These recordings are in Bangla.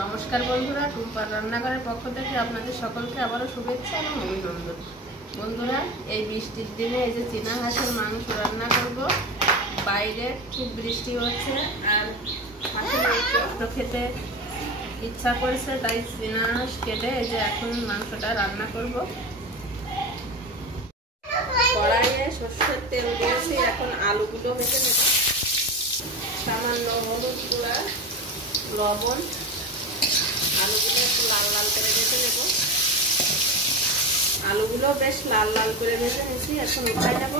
নমস্কার বন্ধুরা, টুম্পার রান্নাঘরের পক্ষ থেকে আপনাদের সকলকে আবারও শুভেচ্ছা এবং অভিনন্দন। বন্ধুরা, এই বৃষ্টির দিনে এই যে চীনা হাঁসের মাংস রান্না করব। বাইরে খুব বৃষ্টি হচ্ছে আর হাঁসের মাংস খেতে ইচ্ছা করেছে, তাই চীনা হাঁস কেটে এই যে এখন মাংসটা রান্না করব। কড়াইয়ে সর্ষের তেল দিয়েছি, এখন আলুগুলো ভেজে নেব। সামান্য হলুদ গুঁড়া, লবণ, আলুগুলো একটু লাল লাল করে ভেজে নেব। আলুগুলো বেশ লাল লাল করে ভেজে নিয়েছি, এখন উঠাই নেব।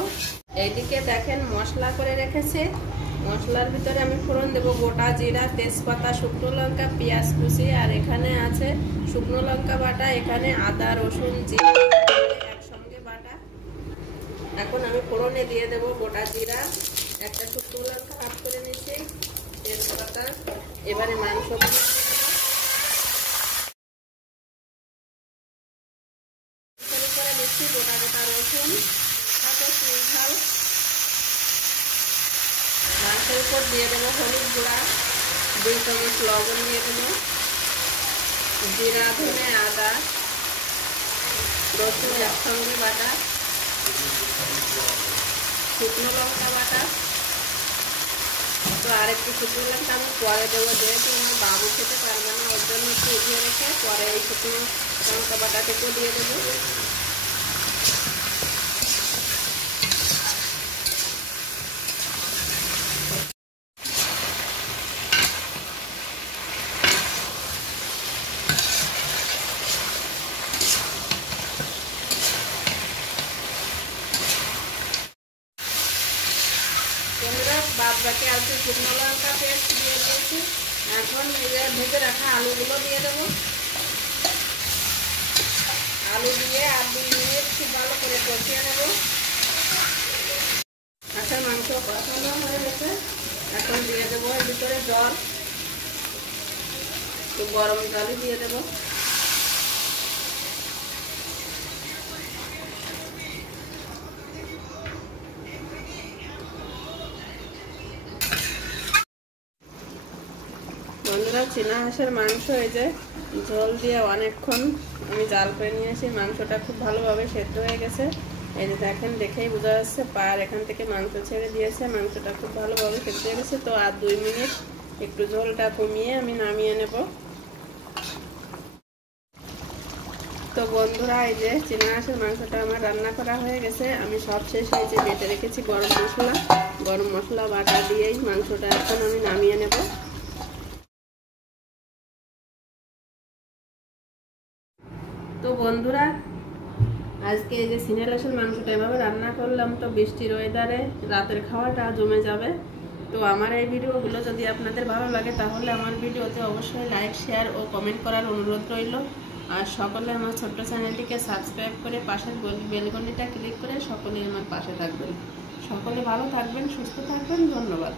এইদিকে দেখেন মশলা করে রেখেছে। মশলার ভিতরে আমি ফোড়ন দেব গোটা জিরা, তেজপাতা, শুকনো লঙ্কা, পেঁয়াজ কুচি, আর এখানে আছে শুকনো লঙ্কা বাটা, এখানে আদা রসুন জিরা একসঙ্গে বাটা। এখন আমি ফোড়নে দিয়ে দেব গোটা জিরা, একটা শুকনো লঙ্কা হাফ করে নিয়েছি, তেজপাতা। এবারে মাংসগুলো গোটা গোটা রসুন, সাথে ঝাল। মাংসের উপর দিয়ে দেবো হলুদ গুঁড়া, 2 চামচ লবণ দিয়ে দেবো, জিরা ধনে আদা রসুন একসঙ্গে বাটা, শুকনো লঙ্কা বাটা। তো আরেকটু শুকনো লঙ্কা আমি পরে দেবো, যেহেতু আমার বাবু খেতে পারবে না, ওর জন্য একটু উঠিয়ে রেখে পরে এই শুকনো লঙ্কা বাটাটুকু দিয়ে দেবো। বাদ বাকি আর একটু শুকনো লঙ্কা পেস্ট দিয়ে দিয়েছি। এখন ভেজে রাখা আলুগুলো দিয়ে দেবো। আলু দিয়ে আর 2 মিনিট খুব ভালো করে কষিয়ে নেব। আচ্ছা, মাংস কষানো হয়ে গেছে, এখন দিয়ে দেবো এর ভিতরে জল, একটু গরম জলই দিয়ে দেবো। বন্ধুরা, চীনা হাঁসের মাংস এই যে ঝোল দিয়ে অনেকক্ষণ আমি জাল করে নিয়েছি। মাংসটা খুব ভালোভাবে সেদ্ধ হয়ে গেছে। এই যে দেখেন, দেখেই বোঝা যাচ্ছে পার এখান থেকে মাংস ছেড়ে দিয়েছে। মাংসটা খুব ভালোভাবে সেদ্ধ হয়ে গেছে। তো আর 2 মিনিট একটু ঝোলটা কমিয়ে আমি নামিয়ে নেব। তো বন্ধুরা, এই যে চীনা হাঁসের মাংসটা আমার রান্না করা হয়ে গেছে। আমি সব শেষে এই যে বেটে রেখেছি গরম মশলা বাটা দিয়েই মাংসটা এখন আমি নামিয়ে নেব। তো বন্ধুরা, আজকে এই যে চীনা হাঁসের মাংসটা এভাবে রান্না করলাম। তো বৃষ্টির ওয়েদারে রাতের খাওয়াটা জমে যাবে। তো আমার এই ভিডিওগুলো যদি আপনাদের ভালো লাগে, তাহলে আমার ভিডিওতে অবশ্যই লাইক, শেয়ার ও কমেন্ট করার অনুরোধ রইল। আর সকলে আমার ছোট্ট চ্যানেলটিকে সাবস্ক্রাইব করে পাশের বেল ঘন্টিটা ক্লিক করে সকলে আমার পাশে থাকবেন। সকলে ভালো থাকবেন, সুস্থ থাকবেন। ধন্যবাদ।